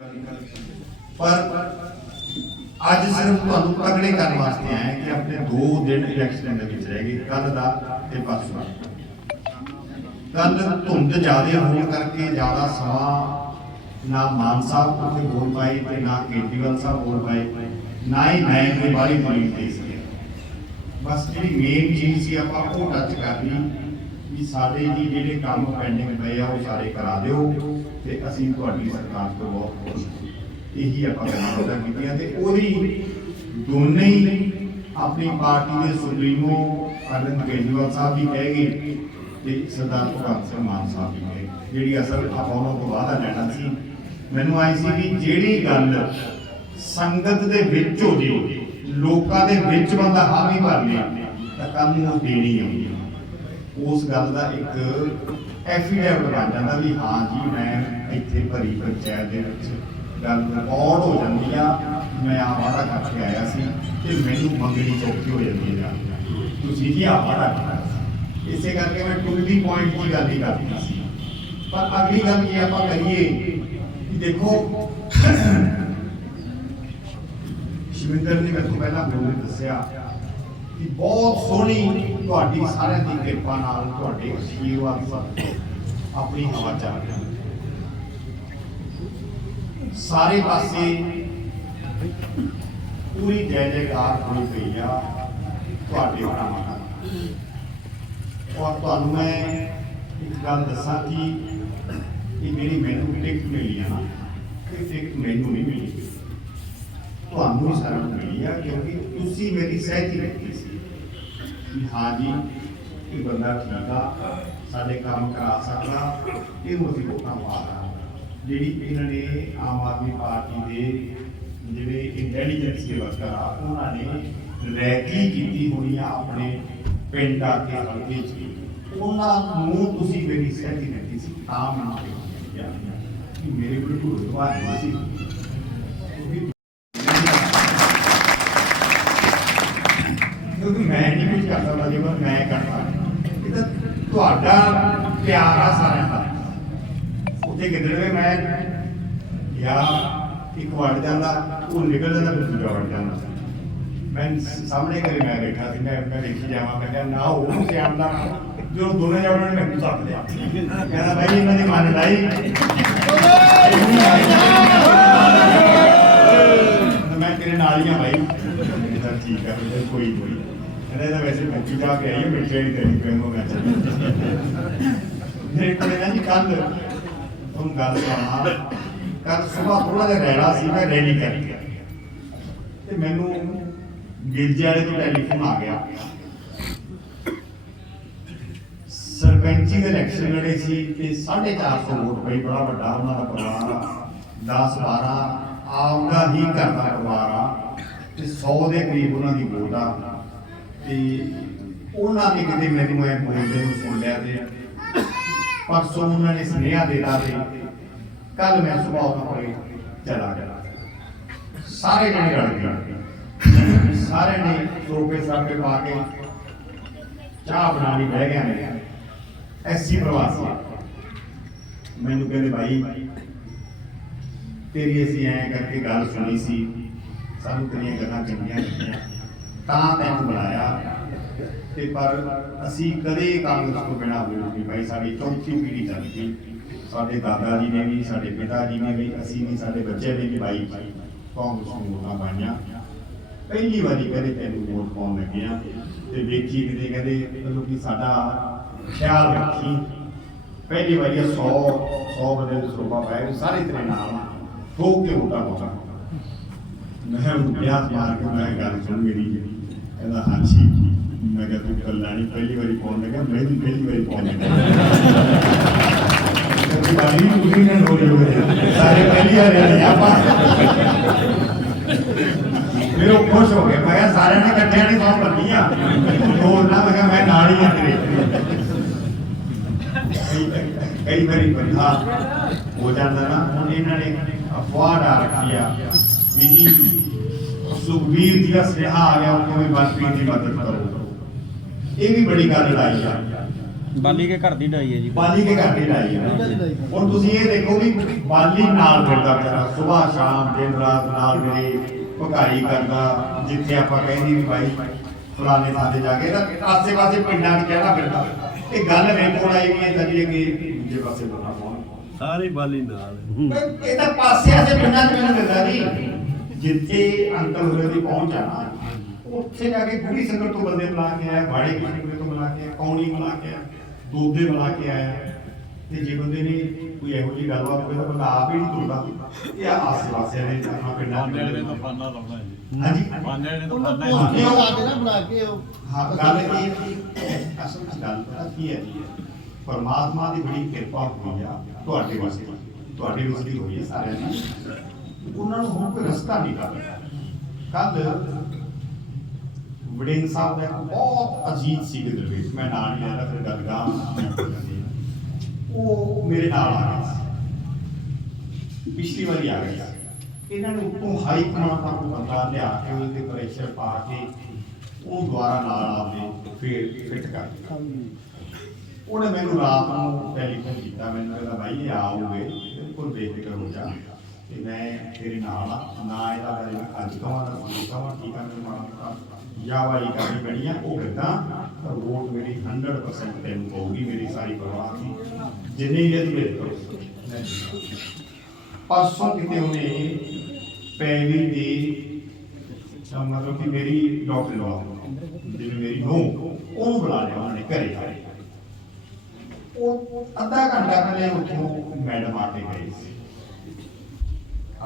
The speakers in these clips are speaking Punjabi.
ਪਰ ਅੱਜ ਸਿਰਫ ਤੁਹਾਨੂੰ ਤਗੜੇ ਕਰਨ ਵਾਸਤੇ ਆਏ ਕਿ ਆਪਣੇ 2 ਦਿਨ ਇਲੈਕਸ਼ਨ ਦੇ ਵਿੱਚ ਰਹਿ ਗਏ ਕੱਲ ਦਾ ਤੇ ਪਰਸੋਂ ਕੱਲ ਧੁੰਦ ਜ਼ਿਆਦਾ ਹੋਣ ਕਰਕੇ ਜ਼ਿਆਦਾ ਸਮਾਂ ਨਾ ਮਾਨ ਸਾਹਿਬ ਉੱਥੇ ਬੋਲ ਪਾਏ ਤੇ ਨਾ ਕੇਜਰੀਵਾਲ ਸਾਹਿਬ ਬੋਲ ਪਾਏ, ਨਾ ਹੀ ਮੈਂ ਕੋਈ ਬਾਰੀ ਬਣੀ ਦੇ ਸਕਿਆ ਬਸ ਜਿਹੜੀ ਮੇਨ ਚੀਜ਼ ਸੀ ਆਪਾਂ ਉਹ ਟੱਚ ਕਰਨੀ ਵੀ ਸਾਡੇ ਜੀ ਜਿਹੜੇ ਕੰਮ ਪੈਂਡਿੰਗ ਪਏ ਆ ਉਹ ਸਾਰੇ ਕਰਾ ਦਿਓ। ਤੇ ਅਸੀਂ ਤੁਹਾਡੀ ਸਰਕਾਰ ਤੋਂ ਬਹੁਤ ਖੁਸ਼ ਹਾਂ। ਇਹੀ ਆਪਾਂ ਗੱਲਾਂ ਬਾਤਾਂ ਕੀਤੀਆਂ ਤੇ ਉਹਦੀ ਦੋਨੇ ਹੀ ਆਪਣੀ ਪਾਰਟੀ ਦੇ ਸੁਪਰੀਮੋ ਅਰਵਿੰਦ ਕੇਜਰੀਵਾਲ ਸਾਹਿਬ ਵੀ ਕਹਿ ਗਏ ਤੇ ਸਰਦਾਰ ਭਗਵੰਤ ਸਿੰਘ ਮਾਨ ਸਾਹਿਬ ਵੀ ਗਏ। ਜਿਹੜੀ ਅਸਲ ਆਪਾਂ ਉਹਨਾਂ ਤੋਂ ਵਾਅਦਾ ਲੈਣਾ ਸੀ। ਮੈਨੂੰ ਆਈ ਸੀ ਵੀ ਜਿਹੜੀ ਗੱਲ ਸੰਗਤ ਦੇ ਵਿੱਚ ਹੋ ਜੇ, ਲੋਕਾਂ ਦੇ ਵਿੱਚ ਬੰਦਾ ਹਾਮੀ ਭਰ ਲੇ, ਤਾਂ ਕੱਲ ਨੂੰ ਉਹ ਦੇਣੀ ਆਉਂਦੀ ਉਸ ਗੱਲ ਦਾ ਇੱਕ ਐਫੀਡੈਵਿਟ ਬਣ ਜਾਂਦਾ ਵੀ ਹਾਂ ਜੀ, ਮੈਂ ਇੱਥੇ ਭਰੀ ਪੰਚਾਇਤ ਦੇ ਵਿੱਚ ਗੱਲ ਰਿਕਾਰਡ ਹੋ ਜਾਂਦੀ ਆ। ਮੈਂ ਆ ਵਾਦਾ ਕਰਕੇ ਆਇਆ ਸੀ ਤੇ ਮੈਨੂੰ ਮੰਗਣੀ ਚੌਕੀ ਹੋ ਜਾਂਦੀ ਹੈ ਤੁਸੀਂ ਜੀ ਆ ਵਾਦਾ ਕੀਤਾ ਇਸੇ ਕਰਕੇ ਮੈਂ ਟੂ ਦੀ ਪੁਆਇੰਟ ਦੀ ਗੱਲ ਹੀ ਕਰਦੀ ਸੀ। ਪਰ ਅਗਲੀ ਗੱਲ ਕੀ ਆਪਾਂ ਕਰੀਏ ਕਿ ਦੇਖੋ, ਸ਼ਿਵਿੰਦਰ ਨੇ ਮੈਨੂੰ ਪਹਿਲਾਂ ਬੋਲੇ ਦੱਸਿਆ ਕਿ ਬਹੁਤ ਸੋਹਣੀ ਤੁਹਾਡੀ ਸਾਰਿਆਂ ਦੀ ਕਿਰਪਾ ਨਾਲ ਤੁਹਾਡੇ ਅਸ਼ੀਰਵਾਦ ਸਦਕੇ ਆਪਣੀ ਹਵਾ ਚੱਲ ਰਹੀ ਸਾਰੇ ਪਾਸੇ ਪੂਰੀ ਜੈ ਜੈਕਾਰ ਹੋਈ ਪਈ ਆ ਤੁਹਾਡੇ ਭਰਾਵਾਂ ਨਾਲ ਔਰ ਤੁਹਾਨੂੰ ਮੈਂ ਇੱਕ ਗੱਲ ਦੱਸਾਂ ਕਿ ਇਹ ਮੇਰੀ ਮੈਨੂੰ ਟਿਕਟ ਮਿਲੀ ਆ ਨਾ, ਇਹ ਟਿਕਟ ਮੈਨੂੰ ਨਹੀਂ ਮਿਲੀ। ਤੁਹਾਨੂੰ ਹੀ ਸਾਰਿਆਂ ਨੂੰ ਮਿਲੀ ਆ, ਕਿਉਂਕਿ ਤੁਸੀਂ ਮੇਰੀ ਸਹਿਤੀ ਰੱਖੀ ਸੀ ਕਿ ਹਾਂ ਜੀ, ਇਹ ਬੰਦਾ ਠੀਕ ਆ, ਸਾਡੇ ਕੰਮ ਕਰਾ ਸਕਦਾ ਇਹ ਅਸੀਂ ਵੋਟਾਂ ਪਾ ਜਿਹੜੀ ਇਹਨਾਂ ਨੇ ਆਮ ਆਦਮੀ ਪਾਰਟੀ ਦੇ ਜਿਹੜੇ ਇੰਟੈਲੀਜੈਂਸ ਦੇ ਵਰਕਰ ਆ, ਉਹਨਾਂ ਨੇ ਰੈਕੀ ਕੀਤੀ ਹੋਣੀ ਆ ਆਪਣੇ ਪਿੰਡ ਆ ਕੇ ਹਲਕੇ 'ਚ। ਉਹਨਾਂ ਨੂੰ ਤੁਸੀਂ ਮੇਰੀ ਸਹਿਤੀ ਰੱਖੀ ਸੀ, ਤਾਂ ਮੈਨੂੰ ਕਿ ਮੇਰੇ ਕੋਲ ਭੁਗਤਵਾ ਨਹੀਂ ਸੀ ਕਿਉਂਕਿ ਕਿਉਂਕਿ ਮੈਂ ਨਹੀਂ ਕੁਝ ਕਰ ਸਕਦਾ ਜੇ ਮੈਂ ਕਰਦਾ ਇਹ ਤਾਂ ਤੁਹਾਡਾ ਪਿਆਰ ਆ ਸਾਰਿਆਂ ਦਾ ਉੱਥੇ ਕਿਧਰੇ ਮੈਂ? ਜਾਂ ਇੱਕ ਵੜ ਜਾਂਦਾ, ਉਹ ਨਿਕਲ ਜਾਂਦਾ, ਫਿਰ ਦੂਜਾ ਵੜ ਜਾਂਦਾ। ਮੈਂ ਸਾਹਮਣੇ ਘਰੇ ਮੈਂ ਬੈਠਾ ਸੀ, ਮੈਂ ਮੈਂ ਦੇਖੀ ਜਾਵਾਂ, ਮੈਂ ਕਿਹਾ, ਨਾ, ਉਹ ਸਿਆਣਦਾ ਜੋ ਦੋਨੇ ਜਾਵਣ ਨੇ ਮੈਨੂੰ ਸੱਦ ਲਿਆ। ਕਹਿੰਦਾ ਭਾਈ ਇਹਨਾਂ ਦੀ ਮਨ ਲਾਈ। ਮੈਂ ਤੇਰੇ ਨਾਲ ਹੀ ਆ ਭਾਈ ਇਹਦਾ ਠੀਕ ਆ, ਫਿਰ ਕੋਈ ਨਹੀਂ। ਕਹਿੰਦਾ, ਇਹਦਾ ਵੈਸੇ ਮੁੱਕੀ ਜਾ ਕੇ ਆਈ ਮਿੱਠੇ ਹੀ ਤੇਰੀ ਪ੍ਰੇਮੋ ਮੈਂ ਮੇਰੇ ਕੋਲ ਨਾ ਜੀ ਕੱਲ ਤੁਹਾਨੂੰ ਗੱਲ ਸੁਣਾ। ਕੱਲ ਸਵੇਰ ਥੋੜਾ ਜਿਹਾ ਰਹਿਣਾ ਸੀ, ਮੈਂ ਰੈਲੀ ਕਰ ਗਿਆ ਤੇ ਮੈਨੂੰ ਗਿਲਜੇ ਵਾਲੇ ਤੋਂ ਟੈਲੀਫੋਨ ਆ ਗਿਆ। ਸਰਪੰਚੀ ਦੇ ਇਲੈਕਸ਼ਨ ਲੜੇ ਸੀ ਤੇ 450 ਵੋਟ ਪਈ, ਬੜਾ ਵੱਡਾ ਉਹਨਾਂ ਦਾ ਪਰਿਵਾਰ ਆ। 10 12 ਆਉਂਦਾ ਹੀ ਘਰ ਦਾ ਪਰਿਵਾਰ ਆ ਤੇ 100 ਦੇ ਕਰੀਬ ਉਹਨਾਂ ਦੀ ਵੋਟ ਆ। ਤੇ ਉਹਨਾਂ ਨੇ ਕਿਤੇ ਮੈਨੂੰ ਐ ਬੋਲਦੇ ਨੂੰ ਸੁਣ ਲਿਆ ਤੇ ਪਰਸੋਂ ਉਹਨਾਂ ਨੇ ਸੁਨੇਹਾ ਦਿੱਤਾ ਤੇ ਕੱਲ ਮੈਂ ਸਵੇਰ ਉਹਨਾਂ ਕੋਲੇ ਚਲਾ ਗਿਆ। ਸਾਰੇ ਜਣੇ ਰਲ ਗਏ। ਸਾਰੇ ਨੇ ਸੋਫੇ ਸਾਫੇ ਪਾ ਕੇ ਚਾਹ ਬਣਾ ਲਈ, ਬਹਿ ਗਏ ਨੇ। ਐਸੀ ਪ੍ਰਵਾਸੀ ਮੈਨੂੰ ਕਹਿੰਦੇ, ਭਾਈ, ਤੇਰੀ ਅਸੀਂ ਐ ਕਰਕੇ ਗੱਲ ਸੁਣੀ ਸੀ, ਸਾਨੂੰ ਤੇਰੀਆਂ ਗੱਲਾਂ ਚੰਗੀਆਂ ਲੱਗੀਆਂ, ਤਾਂ ਤੈਨੂੰ ਬੁਲਾਇਆ। ਤੇ ਪਰ ਅਸੀਂ ਕਦੇ ਕਾਂਗਰਸ ਤੋਂ ਬਿਨਾਂ ਹੋਈ ਭਾਈ, ਸਾਡੀ ਚੌਥੀ ਪੀੜ੍ਹੀ ਚੱਲ ਗਈ। ਸਾਡੇ ਦਾਦਾ ਜੀ ਨੇ ਵੀ, ਸਾਡੇ ਪਿਤਾ ਜੀ ਨੇ ਵੀ, ਅਸੀਂ ਵੀ, ਸਾਡੇ ਬੱਚੇ ਨੇ ਵੀ ਭਾਈ ਕਾਂਗਰਸ ਨੂੰ ਵੋਟਾਂ ਪਾਈਆਂ। ਪਹਿਲੀ ਵਾਰੀ ਕਹਿੰਦੇ ਤੈਨੂੰ ਵੋਟ ਪਾਉਣ ਲੱਗਿਆ ਆ ਤੇ ਵੇਖੀ ਕਿਤੇ ਕਹਿੰਦੇ ਲੋਕੀ ਸਾਡਾ ਖਿਆਲ ਰੱਖੀ। ਪਹਿਲੀ ਵਾਰੀ 100 100 ਬੰਦੇ ਨੂੰ ਸਰੋਪਾ ਪਾਇਆ ਸਾਰੇ ਤੇਰੇ ਨਾਲ ਆ। ਕੇ ਵੋਟਾਂ ਪਾਉਣਾ ਮੈਂ ਉਹਨੂੰ ਪਿਆਸ ਮਾਰ ਕੇ ਮੈਂ ਗੱਲ ਸੁਣ ਮੇਰੀ। ਕਹਿੰਦਾ ਹਾਂਜੀ ਮੈਂ ਕਿਹਾ ਤੂੰ ਕੱਲਾ ਪਹਿਲੀ ਵਾਰੀ ਪਾਉਣ ਲੱਗਾ ਮੈਂ ਵੀ ਪਹਿਲੀ ਵਾਰੀ ਪਾਉਣ ਲੱਗਾ ਕਿਉਂਕਿ ਤੁਸੀਂ ਨੇ ਰੋਲੇ ਹੋਏ ਸਾਰੇ ਪਹਿਲੀ ਵਾਰੀ ਆਪਾਂ। ਫਿਰ ਉਹ ਖੁਸ਼ ਹੋ ਗਿਆ ਮੈਂ ਕਿਹਾ, ਸਾਰਿਆਂ ਨੇ ਇਕੱਠਿਆਂ ਨੇ ਸੌਂ ਬੰਨੀ ਆ। ਹੋਰ ਨਾ, ਮੈਂ ਕਿਹਾ, ਮੈਂ ਨਾਲ ਹੀ ਆ ਤੇਰੇ। ਕਈ- ਵਾਰੀ ਬੰਦਾ ਹੋ ਜਾਂਦਾ ਨਾ, ਹੁਣ ਇਹਨਾਂ ਨੇ ਅਫਵਾਹ ਡਾ ਰੱਖੀ ਆ ਵੀ ਜੀ, ਸੁਖਬੀਰ ਜੀ ਦਾ ਸੁਨੇਹਾ ਆ ਗਿਆ, ਉਹ ਵੀ ਮਨਪ੍ਰੀਤ ਦੀ ਮਦਦ ਇਹ ਵੀ ਬੜੀ ਗੱਲ ਲਾਈ ਆ। ਬਾਲੀ ਕੇ ਘਰ ਦੀ ਡਾਈ ਹੈ ਜੀ। ਬਾਲੀ ਕੇ ਘਰ ਦੀ ਲਾਈ ਹੈ ਹੁਣ ਤੁਸੀਂ ਇਹ ਦੇਖੋ ਵੀ ਬਾਲੀ ਨਾਲ ਫਿਰਦਾ ਮੇਰਾ ਸਵੇਰ ਸ਼ਾਮ ਦਿਨ ਰਾਤ ਨਾਲ ਮੇਰੀ ਭਕਾਈ ਕਰਦਾ ਜਿੱਥੇ ਆਪਾਂ ਕਹਿੰਦੀ ਵੀ ਭਾਈ ਫਲਾਣੇ ਥਾਂ ਤੇ ਜਾ ਕੇ ਨਾ ਆਸੇ ਪਾਸੇ ਪਿੰਡਾਂ 'ਚ ਕਹਿਣਾ ਫਿਰਦਾ। ਇਹ ਗੱਲ ਵੇਖਣ ਆਈ ਵੀ ਤਾਂ ਜੀ ਕਿ ਦੂਜੇ ਪਾਸੇ ਬਣਾ ਪਾਉਣ ਸਾਰੇ ਬਾਲੀ ਨਾਲ ਇਹ ਤਾਂ ਪਾਸੇ ਆਸੇ ਪਿੰਡਾਂ 'ਚ ਮੈਨੂੰ ਮਿਲਦਾ ਨਹੀਂ ਜਿੱਥੇ ਅੰਕਲ ਹੋਰੇ ਦੀ ਪਹੁੰਚ ਆ ਨਾ ਉੱਥੇ ਜਾ ਕੇ ਗੁੜੀ ਸੰਗਤ ਤੋਂ ਬੰਦੇ ਬੁਲਾ ਕੇ ਆਇਆ ਬਾੜੇ ਕਿਸ਼ਨਪੁਰੇ ਤੋਂ ਬੁਲਾ ਕੇ ਆਇਆ ਕੌਣੀ ਬੁਲਾ ਕੇ ਆਇਆ ਦੋਦੇ ਬੁਲਾ ਕੇ ਆਇਆ। ਤੇ ਜੇ ਬੰਦੇ ਨੇ ਕੋਈ ਇਹੋ ਜਿਹੀ ਗੱਲਬਾਤ ਹੋਵੇ ਤਾਂ ਬੰਦਾ ਆਪ ਹੀ ਨਹੀਂ ਤੁਰਦਾ। ਇਹ ਆਸੇ ਪਾਸੇ ਨੇ ਆਪਣਾ ਪਿੰਡਾਂ ਪਾਂਡੇ ਵਾਲੇ ਤੋਂ ਫਾਨਾ ਲਾਉਣਾ ਜੀ। ਹਾਂਜੀ? ਵਾਲੇ ਤੋਂ ਫਾਨਾ ਹੀ ਲਾ ਕੇ ਨਾ ਬਣਾ ਕੇ ਉਹ। ਹਾਂ ਗੱਲ ਇਹ ਹੈ ਕਿ ਅਸਲ ਵਿੱਚ ਗੱਲ ਪਤਾ ਕੀ ਹੈ ਜੀ ਪਰਮਾਤਮਾ ਦੀ ਬੜੀ ਕਿਰਪਾ ਹੋਈ ਆ ਤੁਹਾਡੇ ਵਾਸਤੇ। ਤੁਹਾਡੇ ਵਿੱਚ ਵੀ ਹੋਈ ਹੈ ਸਾਰਿਆਂ ਦੀ। ਉਹਨਾਂ ਨੂੰ ਹੁਣ ਕੋਈ ਰਸਤਾ ਨਹੀਂ ਕਰਦਾ। ਕੱਲ ਵਡਿੰਗ ਸਾਹਿਬ ਦਾ ਇੱਕ ਬਹੁਤ ਅਜੀਬ ਸੀ ਕਿਦਰ ਵਿੱਚ ਮੈਂ ਨਾਲ ਨਹੀਂ ਲੈਦਾ ਫਿਰ ਗੱਲ ਉਹ ਮੇਰੇ ਨਾਲ ਆ ਗਿਆ ਸੀ। ਪਿਛਲੀ ਵਾਰੀ ਆ ਗਿਆ ਇਹਨਾਂ ਨੇ ਉੱਤੋਂ ਹਾਈ ਕਮਾਂਡ ਦਾ ਬੰਦਾ ਲਿਆ ਕੇ ਉਹਦੇ ਪ੍ਰੈਸ਼ਰ ਪਾ ਕੇ ਉਹ ਦੁਆਰਾ ਨਾਲ ਆਪਦੇ ਫੇਰ ਫਿੱਟ ਕਰ ਦਿੱਤਾ। ਉਹਨੇ ਮੈਨੂੰ ਰਾਤ ਨੂੰ ਟੈਲੀਫੋਨ ਕੀਤਾ, ਮੈਨੂੰ ਕਹਿੰਦਾ, ਭਾਈ, ਇਹ ਆਉਗੇ ਬਿਲਕੁਲ ਬੇਫਿਕਰ ਹੋ ਜਾ। ਤੇ ਮੈਂ ਤੇਰੇ ਨਾਲ ਆ, ਨਾ ਇਹਦਾ ਬਾਰੇ ਅੱਜ ਕਹਾਂ ਦਾ ਕਹਾਂ ਠੀਕ ਆ, ਮੈਨੂੰ ਮਾੜਾ ਮੋਟਾ ਕਰਨੀ ਪੈਣੀ ਆ, ਉਹ ਕਿਦਾਂ? ਵੋਟ ਮੇਰੀ 100% ਤੈਨੂੰ ਪਊਗੀ, ਮੇਰੀ ਸਾਰੀ ਪਰਵਾਹ ਨਹੀਂ ਜਿੰਨੀ ਵੀ ਤੂੰ ਮੇਰੇ ਕੋਲ ਮੈਂ ਕਿਤੇ ਉਹਨੇ ਪੈਵੀ ਦੀ, ਤਾਂ ਮਤਲਬ ਕਿ ਮੇਰੀ ਡਾਕਟਰ ਲਵਾ ਜਿਵੇਂ ਮੇਰੀ ਨੂੰਹ, ਉਹਨੂੰ ਬੁਲਾ ਲਿਆ ਉਹਨਾਂ ਘਰੇ। ਘਰੇ ਉਹ ਅੱਧਾ ਘੰਟਾ ਪਹਿਲੇ ਉੱਥੋਂ ਮੈਡਮ ਆ ਕੇ ਗਈ ਸੀ।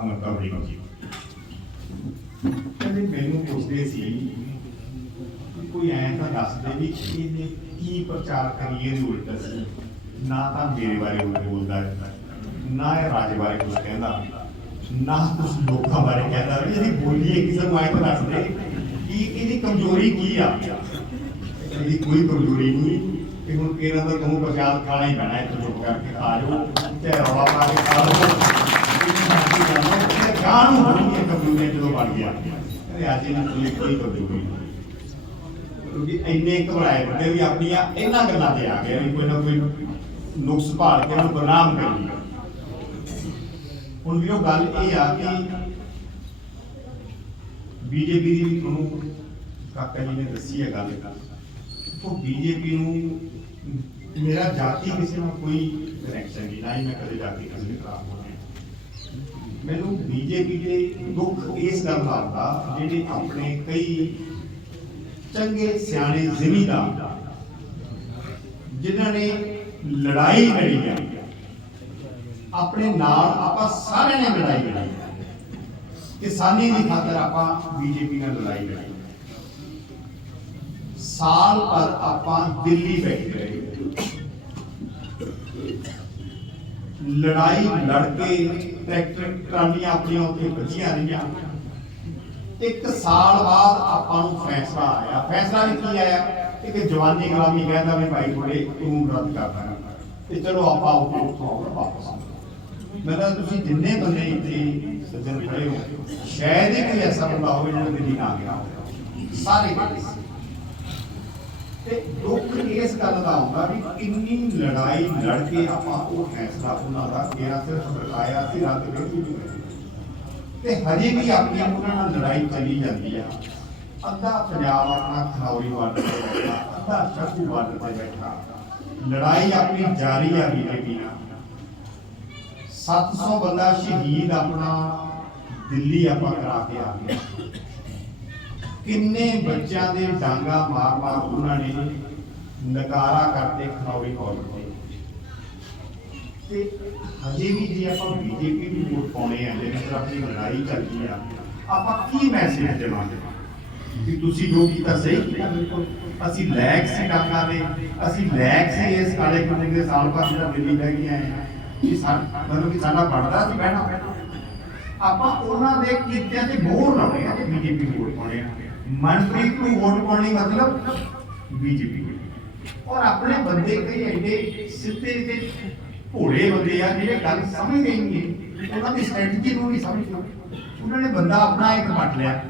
ਅਮਰਤਾ ਬੜੀ ਜੀ ਕਹਿੰਦੇ ਮੈਨੂੰ ਪੁੱਛਦੇ ਸੀ ਕੋਈ ਐਂ ਤਾਂ ਦੱਸ ਦੇ ਵੀ ਇਹਨੇ ਕੀ ਪ੍ਰਚਾਰ ਕਰੀਏ ਦੇ ਉਲਟ ਸੀ। ਨਾ ਤਾਂ ਮੇਰੇ ਬਾਰੇ ਉਹ ਬੋਲਦਾ ਨਾ ਇਹ ਰਾਜੇ ਬਾਰੇ ਕੁਝ ਕਹਿੰਦਾ ਨਾ ਕੁਝ ਲੋਕਾਂ ਬਾਰੇ ਕਹਿੰਦਾ ਵੀ ਇਹਦੀ ਬੋਲੀ ਹੈ ਕਿਸੇ ਨੂੰ ਐਂ ਤਾਂ ਦੱਸ ਦੇ ਕਿ ਇਹਦੀ ਕਮਜ਼ੋਰੀ ਕੀ ਆ? ਇਹਦੀ ਕੋਈ ਕਮਜ਼ੋਰੀ ਨਹੀਂ। ਕਿ ਹੁਣ ਇਹਨਾਂ ਦਾ ਤੁਹਾਨੂੰ ਪ੍ਰਸ਼ਾਦ ਖਾਣਾ ਹੀ ਪੈਣਾ ਹੈ ਤੇ ਚੁੱਪ ਕਰਕੇ ਖਾ ਜਾਓ, ਤੇ ਰੌਲਾ ਪਾ ਕੇ ਖਾ ਲਓ। ਗਾਂ ਨੂੰ ਹੋਣੀ ਹੈ ਕਮਜ਼ੋਰੀ ਜਦੋਂ ਬਣ ਗਿਆ। ਕਹਿੰਦੇ ਅੱਜ ਇਹਨਾਂ ਕੋਈ ਕੋਈ ਕਮਜ਼ੋਰੀ ਨਹੀਂ। ਕਿਉਂਕਿ ਇੰਨੇ ਘਬਰਾਏ ਬੰਦੇ ਵੀ ਆਪਣੀਆਂ ਇਹਨਾਂ ਗੱਲਾਂ ਤੇ ਆ ਗਏ ਵੀ ਕੋਈ ਨਾ ਕੋਈ ਨੁਕਸ ਭਾਲ ਕੇ ਉਹਨੂੰ ਬਦਨਾਮ ਕਰੀ ਹੁਣ ਵੀਰੋ ਗੱਲ ਇਹ ਆ ਕਿ ਬੀਜੇਪੀ ਦੀ ਵੀ ਤੁਹਾਨੂੰ ਕਾਕਾ ਜੀ ਨੇ ਦੱਸੀ ਹੈ ਗੱਲ ਉਹ ਬੀਜੇਪੀ ਨੂੰ ਮੇਰਾ ਜਾਤੀ ਕਿਸੇ ਨਾਲ ਕੋਈ ਕਨੈਕਸ਼ਨ ਨਹੀਂ, ਨਾ ਹੀ ਮੈਂ ਕਦੇ ਜਾਤੀ ਕਿਸੇ ਦੇ ਖਿਲਾਫ ਹੋਇਆ ਮੈਨੂੰ ਬੀਜੇਪੀ ਦੇ ਦੁੱਖ ਇਸ ਗੱਲ ਦਾ ਜਿਹੜੇ ਆਪਣੇ ਕਈ ਚੰਗੇ ਸਿਆਣੇ ਜ਼ਿਮੀਂਦਾਰ ਜਿਨ੍ਹਾਂ ਨੇ ਲੜਾਈ ਲੜੀ ਹੈ ਆਪਣੇ ਨਾਲ ਆਪਾਂ ਸਾਰਿਆਂ ਨੇ ਲੜਾਈ ਲੜੀ ਕਿਸਾਨੀ ਦੀ ਖਾਤਰ ਆਪਾਂ ਬੀਜੇਪੀ ਨਾਲ ਲੜਾਈ ਲੜੀ ਸਾਲ ਪਰ ਆਪਾਂ ਦਿੱਲੀ ਬੈਠੇ ਰਹੇ। ਲੜਾਈ ਲੜ ਕੇ ਟਰੈਕਟਰ ਟਰਾਲੀਆਂ ਆਪਣੀਆਂ ਉੱਥੇ ਵੱਜੀਆਂ ਰਹੀਆਂ। ਇੱਕ ਸਾਲ ਬਾਅਦ ਆਪਾਂ ਨੂੰ ਫੈਸਲਾ ਆਇਆ। ਫੈਸਲਾ ਵੀ ਕੀ ਆਇਆ? ਕਿ ਜਵਾਨੀ ਗੁਲਾਮੀ ਕਹਿੰਦਾ ਵੀ ਭਾਈ ਥੋੜੇ ਤੂੰ ਰੱਦ ਕਰ ਦੇਣਾ। ਤੇ ਚਲੋ ਆਪਾਂ ਉੱਥੋਂ ਉੱਥੋਂ ਵਾਪਸ ਮੈਂ ਤਾਂ ਤੁਸੀਂ ਜਿੰਨੇ ਬੰਦੇ ਇੱਥੇ ਸੱਜਣ ਖੜੇ ਹੋ, ਸ਼ਾਇਦ ਹੀ ਕੋਈ ਐਸਾ ਬੰਦਾ ਹੋਵੇ ਜਿਹੜਾ ਦਿੱਲੀ ਨਾ ਗਿਆ ਸਾਰੇ ਤੇ ਦੁੱਖ ਇਸ ਗੱਲ ਦਾ ਆਉਂਦਾ ਵੀ ਕਿੰਨੀ ਲੜਾਈ ਲੜ ਕੇ ਆਪਾਂ ਉਹ ਫੈਸਲਾ ਉਹਨਾਂ ਦਾ ਗਿਆ ਸਿਰਫ ਬਤਾਇਆ ਸੀ ਰੱਦ ਕਰ ਦਿੱਤੀ। ਤੇ ਹਜੇ ਵੀ ਆਪਣੀ ਉਹਨਾਂ ਨਾਲ ਲੜਾਈ ਚੱਲੀ ਜਾਂਦੀ ਆ। ਅੱਧਾ ਪੰਜਾਬ ਆਪਣਾ ਖਨੌਰੀ ਬਾਰਡਰ ਤੇ ਬੈਠਾ, ਅੱਧਾ ਸ਼ਕੂ ਬਾਰਡਰ ਤੇ ਬੈਠਾ। ਲੜਾਈ ਆਪਣੀ ਜਾਰੀ ਆ ਬੀਜੇਪੀ ਨਾਲ। 700 ਬੰਦਾ ਸ਼ਹੀਦ ਆਪਣਾ ਦਿੱਲੀ ਆਪਾਂ ਕਰਾ ਕੇ ਆ ਗਿਆ ਕਿੰਨੇ ਬੱਚਿਆਂ ਦੇ ਡਾਂਗਾ ਮਾਰ ਮਾਰ ਉਹਨਾਂ ਨੇ ਨਕਾਰਾ ਕਰਤੇ ਖਨੌਰੀ ਕਾਲਜ ਤੇ। ਤੇ ਹਜੇ ਵੀ ਜੇ ਆਪਾਂ ਬੀਜੇਪੀ ਨੂੰ ਵੋਟ ਪਾਉਣੇ ਆ ਜਿਹੜੇ ਤਰ੍ਹਾਂ ਆਪਣੀ ਲੜਾਈ ਚੱਲਦੀ ਆ, ਆਪਾਂ ਕੀ ਮੈਸੇਜ ਦੇਵਾਂਗੇ? ਕਿ ਤੁਸੀਂ ਜੋ ਕੀਤਾ ਸਹੀ ਕੀਤਾ ਬਿਲਕੁਲ। ਅਸੀਂ ਲੈਕ ਸੀ ਡਾਂਗਾ ਦੇ ਅਸੀਂ ਲੈਕ ਸੀ ਇਸ ਕਾਲੇ ਕੁੱਤੇ ਦੇ ਸਾਲ ਬਾਅਦ ਜਿਹੜਾ ਦਿੱਲੀ ਲੈ ਕੇ ਆਏ ਆ ਕਿ ਮਤਲਬ ਕਿ ਸਾਡਾ ਬਣਦਾ ਸੀ ਬਹਿਣਾ। ਆਪਾਂ ਉਹਨਾਂ ਦੇ ਕੀਤਿਆਂ ਤੇ ਮੋਹਰ ਲਾਉਣੇ ਆ, ਬੀਜੇਪੀ ਵੋਟ ਪਾਉਣੇ ਆ। ਮਨਪ੍ਰੀਤ ਨੂੰ ਵੋਟ ਪਾਉਣੀ ਮਤਲਬ ਬੀਜੇਪੀ ਔਰ ਆਪਣੇ ਬੰਦੇ ਕਈ ਐਡੇ ਸਿੱਧੇ ਤੇ ਭੋਲੇ ਬੰਦੇ ਆ, ਜਿਹੜੇ ਗੱਲ ਸਮਝਦੇ ਹੀ ਨਹੀਂ ਉਹਨਾਂ ਦੀ ਸਟ੍ਰੈਟਜੀ ਨੂੰ ਨਹੀਂ ਸਮਝਦੇ ਉਹਨਾਂ ਨੇ ਬੰਦਾ ਆਪਣਾ ਇੱਕ ਕੱਟ ਲਿਆ